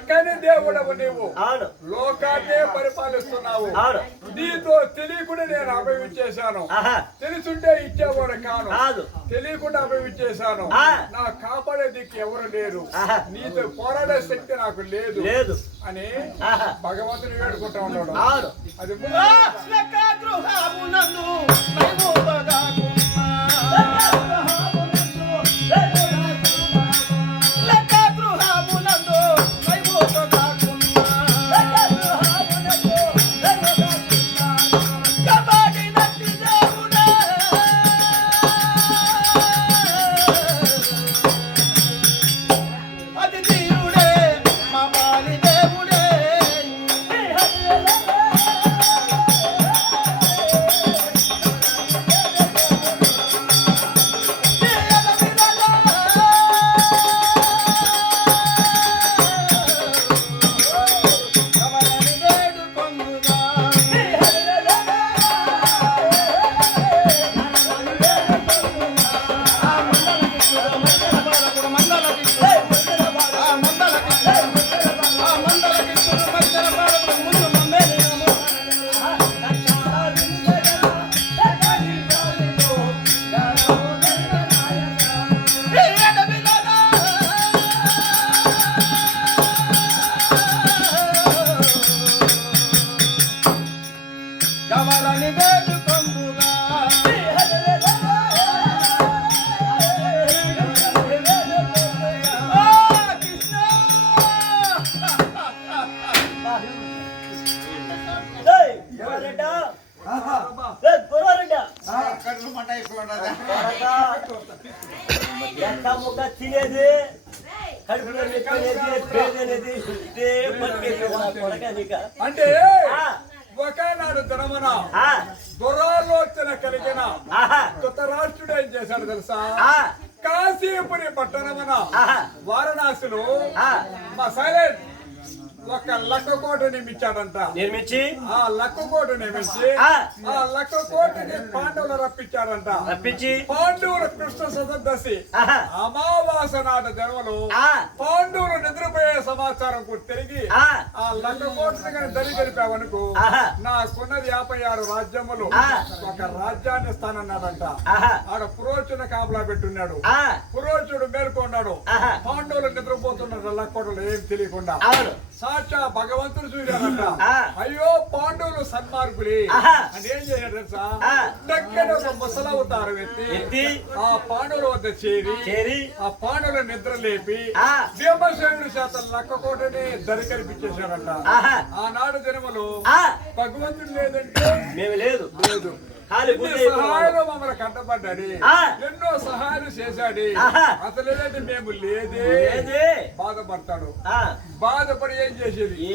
చక్కని దేవుడవు నీవు. లోకాన్నే పరిపాలిస్తున్నావు. నీతో తెలియకుండా నేను అభివించేశాను ఆహా. తెలుసుంటే ఇచ్చేవాడు కాను. కాదు. తెలియకుండా అభివించేశాను ఆ. నా కాపాడే దిక్కు ఎవరు లేరు. ఆహా. నీతో పోరాడే శక్తి నాకు లేదు. లేదు. అని ఆహా. భగవంతుని వేడుకుంటా ఉన్నాడు. అది ఎంత ముక్క తినేది? కడుపులో తినేది పేదనేది ఇదే నా కొడక. అంటే ఆ, ఒకనాడు దినమున ఆ, దురాలోచన కలిగిన ఆహా, ధృతరాష్ట్రుడు ఏం చేశాడు తెలుసా? కాశీపురి పట్టణమున వారణాసిలో. మా సైలెంట్ ఒక లక్క కోట నిర్మించాడంట నిర్మించి? ఆ లక్క కోట నిర్మించి ఆ. లక్క కోటని పాండవులు రప్పించాడంట రప్పించి? పాండవుల కృష్ణ చతుర్దశి అమావాస నాటి జన్మలు పాండవులు నిద్రపోయే సమాచారం తిరిగి ఆ, లక్క కోటని కానీ దరి గడిపావనుకో. నాకున్నది యాభై ఆరు రాజ్యములు. ఒక రాజ్యాన్ని ఇస్తానన్నాడంట ఆహా, ఆడ పురోచన కాపలా పెట్టున్నాడు. పురోచుడు మేల్కొన్నాడు. పాండవులు నిద్రపోతున్నారు లక్కోడలు ఏం తెలియకుండా. సాక్షా భగవంతుడు ఆ. అయ్యో పాండవులు సన్మార్గులే. ఏం చేశాడు తెలుసా? ఆ. దగ్గర ఒక ముసలవుతారు ఎత్తి ఆ పాండవుల వద్ద చేరి చేరి. ఆ పాండవుల నిద్ర లేపి. భీమసేనుడి చేత లక్క కోటని దరి కల్పించేశాడంట ఆహా, ఆనాడు జనములు ఆ, భగవంతుడు లేదంటే మేము లేదు. లేదు. సహాయాలు మమ్మల్ని కంటపడ్డాడు. ఆ. ఎన్నో సహాయాలు చేశాడు. అసలు లేదంటే మేము లేదే లేదే. బాధపడతాడు. ఆ, బాధపడి ఏం చేసేది? ఏ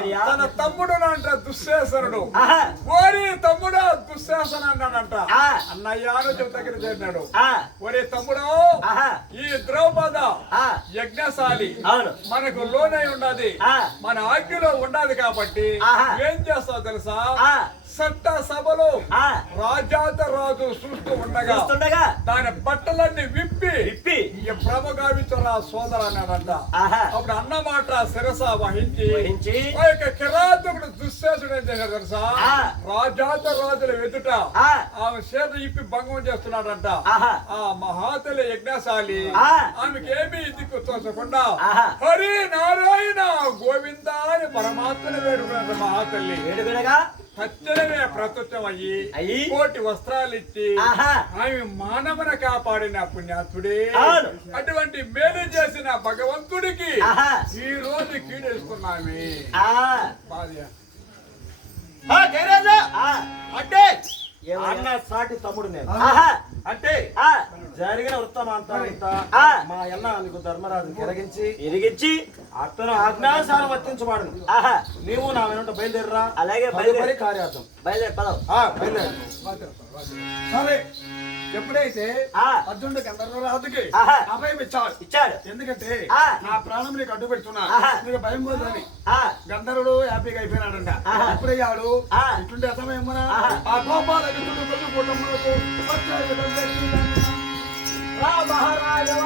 తన తమ్ముడు అంట దుశ్శాసనుడు. ఓరి తమ్ముడు దుశ్శాసన అన్నాడంట. ఆ. అన్నయ్య అని చెబుతా దగ్గర చేరినాడు. ఒరే తమ్ముడు ఈ ద్రౌపద యజ్ఞశాలి మనకు లోనై ఉన్నది. ఆ. మన ఆజ్ఞలో ఉన్నది కాబట్టి. ఏం చేస్తావు తెలుసా? చట్ట సభలో ఆ. రాజాత రాజు చూస్తూ ఉండగా దాని బట్టలన్నీ విప్పి విప్పి ప్రభు గావించరా సోదర అన్నాడంట. అప్పుడు అన్నమాట శిరస వహించి వహించి ఆ యొక్క కిరాతకుడు దుశ్శాసుడు ఏం చేశాడు తెలుసా. రాజాత రాజుల ఎదుట ఆ. ఆమె చేత ఇప్పి భంగం చేస్తున్నాడంట. ఆ మహాతలి యజ్ఞశాలి ఆ. ఆమెకి ఏమీ దిక్కు తోచకుండా. హరి నారాయణ గోవింద అని పరమాత్మని వేడుకున్నాడు మహాతల్లి. వేడుకనగా తక్షణమే అయ్యి అయ్యి. కోటి వస్త్రాలు ఇచ్చి ఆహా. ఆమె మానవుని కాపాడిన పుణ్యాత్ముడే. అవును. అటువంటి మేలు చేసిన భగవంతుడికి ఆహా. ఈ రోజు ఆ. అంటే? అన్న సాటి తమ్ముడు నేను. ఆహా. అంటే ఆ. జరిగిన వృత్తమాంతా ఆ. మా అన్న నీకు ధర్మరాజు కిరగించి ఇరిగించి అతను ఆజ్ఞానుసారం వర్తించబడు ఆహా. నీవు నా వెనుట బయలుదేరరా. అలాగే బయలుదేరి. కార్యార్థం. బయలుదేరి పదం. ఆ, బయలుదేరు. సరే. ఎప్పుడైతే ఆ అర్జునుడు గంధర్వరాజుకి ఆహా. అభయం ఇచ్చాడు ఇచ్చాడు ఎందుకంటే ఆ. నా ప్రాణం నీకు అడ్డు పెడుతున్నా ఆహా. నీకు భయం పోదని ఆ గంధర్వుడు హ్యాపీగా అయిపోయినాడంట ఆహా. ఎప్పుడయ్యాడు ఆ. ఇటుండే సమయం మన ఆహా. ఆ గోపాల కుటుంబములకు వచ్చాడు రా మహారాజా